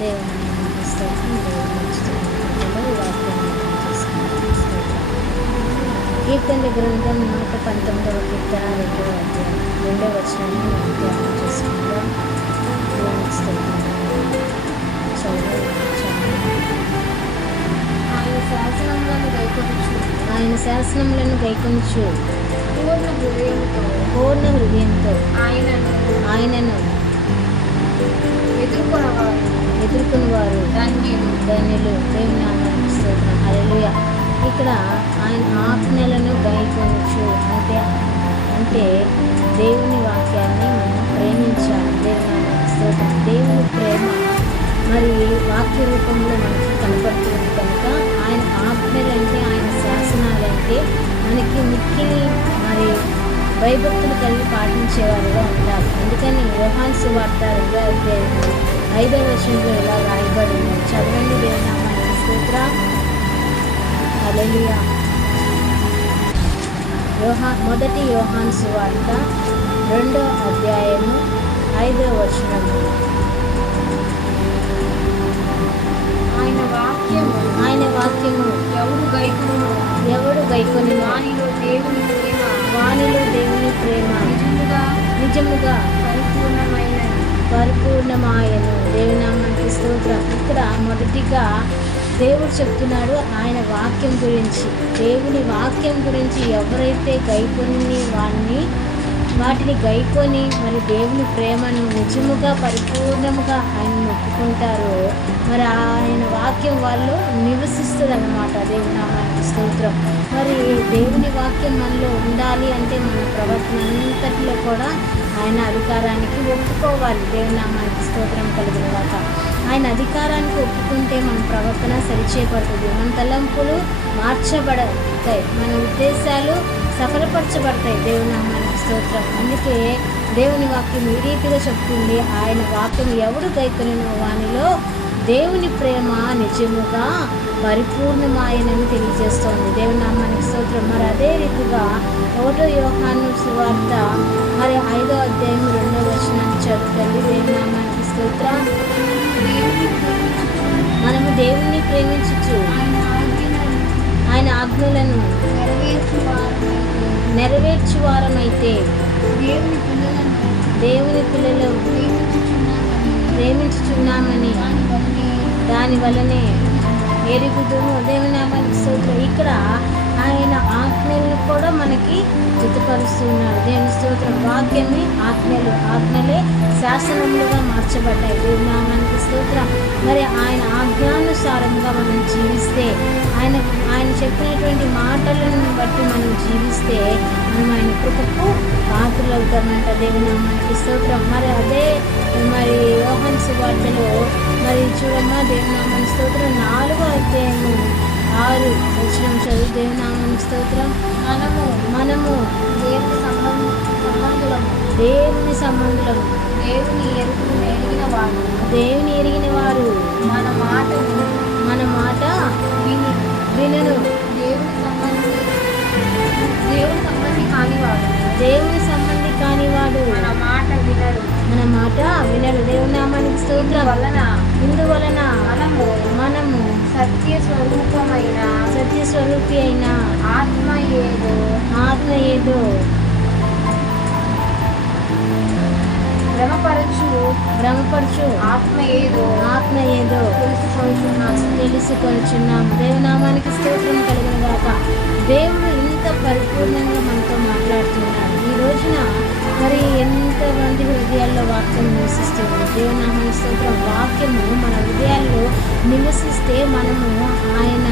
దేవుని స్తోత్రం. దేవుని నచ్చుతున్న వాక్యాన్ని చేసుకుంటాం. కీర్తన గ్రంథం 119వ కీర్తన 2వ అధ్యాయం 2వ వచనాన్ని మనం ధ్యానం చేసుకుందాం. దేవునికి స్తోత్రం. ఆయన శాసనములను గైకొనుచు పూర్ణ హృదయంతో ఆయనను ఎదుర్కొని వారు ధన్యులు. దేవుని నామానికి స్తోత్రం. హల్లెలూయా. ఇక్కడ ఆయన ఆజ్ఞలను గైకొనుచు అంటే దేవుని వాక్యాన్ని మనం ప్రేమించాలి. దేవుని నామానికి స్తోత్రం. దేవుని ప్రేమ మరి వాక్య రూపంలో మనకి కనపడుతుంది కనుక ఆయన ఆజ్ఞలంటే ఆయన శాసనాలంటే మనకి మిక్కిలి మరి భయభక్తులు కలిగి పాటించేవారుగా ఉండాలి. అందుకని యోహాను సువార్త 2వ అధ్యాయం 5వ వచనంలో ఇలా రాయబడింది. చదవండి. దేవుని నామానికి స్తోత్రం. హల్లెలూయా. మొదటి యోహాను సువార్త 2వ అధ్యాయము 5వ వచనము. ఆయన వాక్యము ఎవడు గైకొని వానిలో దేవుని ప్రేమ నిజముగా పరిపూర్ణమాయను. దేవుని నామానికి స్తోత్రం. ఇక్కడ మొదటిగా దేవుడు చెప్తున్నాడు ఆయన వాక్యం గురించి. దేవుని వాక్యం గురించి ఎవరైతే గైకొని వాటిని గైకొని మరి దేవుని ప్రేమను నిజముగా పరిపూర్ణముగా ఆయన ఒప్పుకుంటారో మరి ఆయన వాక్యం వాళ్ళు నివసిస్తుంది అన్నమాట. దేవుని నామానికి స్తోత్రం. మరి దేవుని వాక్యం మనలో ఉండాలి అంటే మన ప్రవర్తన అంతటిలో కూడా ఆయన అధికారానికి ఒప్పుకోవాలి. దేవుని నామానికి స్తోత్రం కలుగునుగాక. ఆయన అధికారానికి ఒప్పుకుంటే మన ప్రవర్తన సరిచేయబడుతుంది. మన తలంపులు మార్చబడతాయి, మన ఉద్దేశాలు సఫలపరచబడతాయి. దేవుని నామానికి స్తోత్రం. అందుకే దేవుని వాక్యం ఈ రీతిగా చెప్తుంది. ఆయన వాక్యం ఎవడు గైకొనినో వానిలో దేవుని ప్రేమ నిజముగా పరిపూర్ణమాయనని తెలియజేస్తోంది. దేవుని నామానికి స్తోత్రం. మరి అదే రీతిగా 1వ యోహాను సువార్త మరి 5వ అధ్యాయం 2వ వచనాన్ని చదువుతుంది. దేవుని నామానికి స్తోత్రం. మనము దేవుణ్ణి ప్రేమించు ఆయన ఆజ్ఞలను నెరవేర్చువారమైతే దేవుని పిల్లలు ప్రేమించుచున్నామని దాని వల్లనే ఎరుగుదుము. దేవుని నామానికి స్తోత్రం. ఇక్కడ ఆయన ఆజ్ఞలను కూడా మనకి జతపరుస్తున్నాడు. దేవుని స్తోత్రం. వాక్యమే ఆజ్ఞలే శాసనములుగా మార్చబడ్డాయి. దేవుని నామానికి స్తోత్రం. మరి ఆయన ఆజ్ఞానుసారంగా మనం జీవిస్తే ఆయన చెప్పినటువంటి మాటలను బట్టి మనం జీవిస్తే మనం ఆయన కృపకు పాత్రలు అవుతామంట. దేవుని నామానికి స్తోత్రం. మరి అదే మరి యోహాను సువార్తలో మరి చూడమ్మా. దేవుని నామానికి స్తోత్రం. 4వ అధ్యాయము 6వ వచనం చదువు. దేవుని నామానికి స్తోత్రం. మనము దేవుని సంబంధులము దేవుని ఎరిగిన వారు మన మాట వినను. దేవుని సంబంధి కానివాడు మన మాట వినడు. దేవుని నామానికి స్తోత్రం. ఇందువలన మనము సత్య స్వరూపి అయిన ఆత్మ ఏదో భ్రమపరచు ఆత్మ ఏదో తెలుసుకొనుచున్నాము. దేవుని నామానికి స్తోత్రం కలుగునుగాక. దేవుడు ఇంత పరిపూర్ణంగా మనతో మాట్లాడుతున్నాడు. ఈ రోజున మరి ఎంతమంది హృదయాల్లో వాక్యం నివసిస్తుంది. దేవుని నామానికి స్తోత్రం. వాక్యము మన హృదయాల్లో నివసిస్తే మనము ఆయన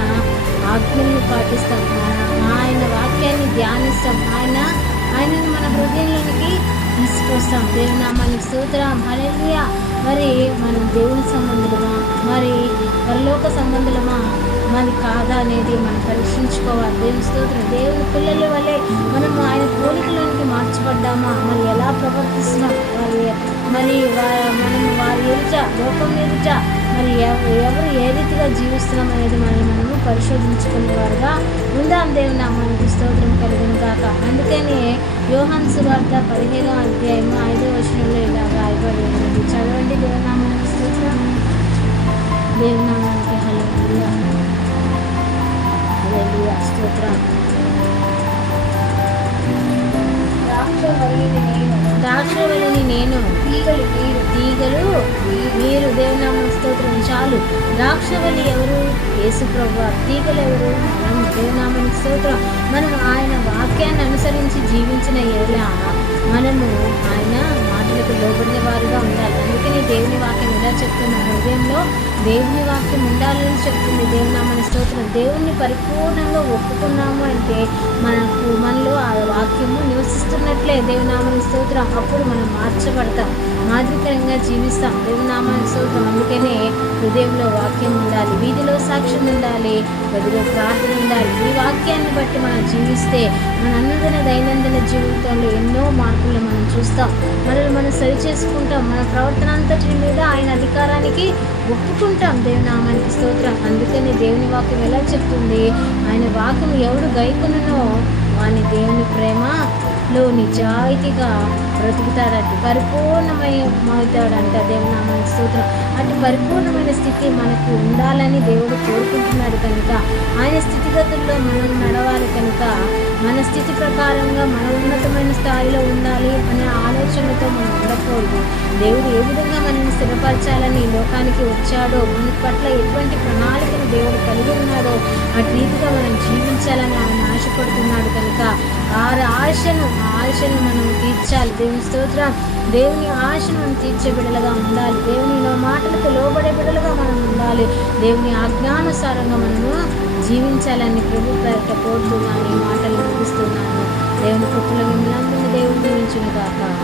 ఆజ్ఞలను పాటిస్తాం, ఆయన వాక్యాన్ని ధ్యానిస్తాం, ఆయనను మన హృదయంలోనికి తీసుకొస్తాం. దేవుని నామానికి స్తోత్రం. హల్లెలూయా. మరి మనం దేవుని సంబంధులమా మరి పరలోక సంబంధులమా మరి కాదా అనేది మనం పరీక్షించుకోవాలి. దేవుని స్తోత్రం. దేవుని పిల్లల వల్లే మనం ఆయన పోలికలోనికి మార్చబడ్డామా, మరి ఎలా ప్రవర్తిస్తున్నాం, మరి మనం వారి ఎదుట లోకం ఎదుట మరి ఎవరు ఏ రీతిగా జీవిస్తున్నాం అనేది మనము పరిశోధించుకునేవారుగా ఉందాం. దేవుని నామానికి స్తోత్రం కలుగునుగాక. అందుకని యోహాను సువార్త 15వ అధ్యాయము 5వ వచనంలో ఇలా రాయబడి ఉన్నది. చదవండి. దేవుని నామానికి స్తోత్రం. దేవుని నామానికి హల్లెలూయా, హల్లెలూయా, స్తోత్రం. ద్రాక్షవల్లిని నేను, తీగలు మీరు. దేవుని నామం స్తోత్రం. చాలు. ద్రాక్షవల్లి ఎవరు? యేసు ప్రభువు. తీగలు ఎవరు? మనం. దేవుని నామానికి స్తోత్రం. మనం ఆయన వాక్యాన్ని అనుసరించి జీవించిన ఎలా మనము ఆయన మాటలకు లోబడిన వారుగా ఉండాలి. అందుకని దేవుని వాక్యం ఎలా చెప్తున్నా, హృదయంలో దేవుని వాక్యం ఉండాలని చెప్తుంది. దేవుని నామానికి స్తోత్రం. దేవుణ్ణి పరిపూర్ణంగా ఒప్పుకున్నాము అంటే మనలో ఆ వాక్యము నివసిస్తున్నట్లే. దేవుని నామానికి స్తోత్రం. అప్పుడు మనం మార్చబడతాం, మాదిరికరంగా జీవిస్తాం. దేవుని నామానికి స్తోత్రం. అందుకనే హృదయంలో వాక్యం ఉండాలి, వీధిలో సాక్ష్యం ఉండాలి, గదిలో ప్రార్థన ఉండాలి. ఈ వాక్యాన్ని బట్టి మనం జీవిస్తే మన దైనందిన జీవితంలో ఎన్నో మార్పులు మనం చూస్తాం. మనల్ని మనం సరి చేసుకుంటాం. మన ప్రవర్తన అంతటి మీద ఆయన అధికారానికి ఒప్పుకుంటాం. దేవుని నామానికి స్తోత్రం. అందుకని దేవుని వాక్యం ఎలా చెప్తుంది, ఆయన వాక్యం ఎవడు గైకొనునో వాని దేవుని ప్రేమలో నిజాయితీగా బ్రతుకుతాడంట, పరిపూర్ణమవుతాడంట. దేవుని నామానికి స్తోత్రం. అటు పరిపూర్ణమైన స్థితి మనకు ఉండాలని దేవుడు కోరుకుంటున్నాడు కనుక ఆయన స్థితిగతుల్లో మనం నడవాలి కనుక మన స్థితి ప్రకారంగా మన ఉన్నతమైన స్థాయిలో ఉండాలి అనే ఆలోచనతో మనం ఉండకూడదు. దేవుడు ఏ విధంగా మనల్ని స్థిరపరచాలని ఈ లోకానికి వచ్చాడో, మన పట్ల ఎటువంటి ప్రణాళికను దేవుడు కలిగి ఉన్నాడో అటు రీతిగా మనం జీవించాలని ఆయన ఆశపడుతున్నాడు కనుక ఆ ఆశను మనం తీర్చాలి. దేవుని స్తోత్రం. దేవుని ఆశను మనం తీర్చే బిడ్డలుగా ఉండాలి. దేవుని మాటలకు లోబడే బిడ్డలుగా మనం ఉండాలి. దేవుని ఆజ్ఞానుసారంగా మనము జీవించాలని ప్రభు పేరిట కోరుతున్నాను. ఈ మాటలు ముగిస్తున్నాను. దేవుని కృపలో మిమ్మల్ని అందరినీ దేవుడు దీవించును గాక.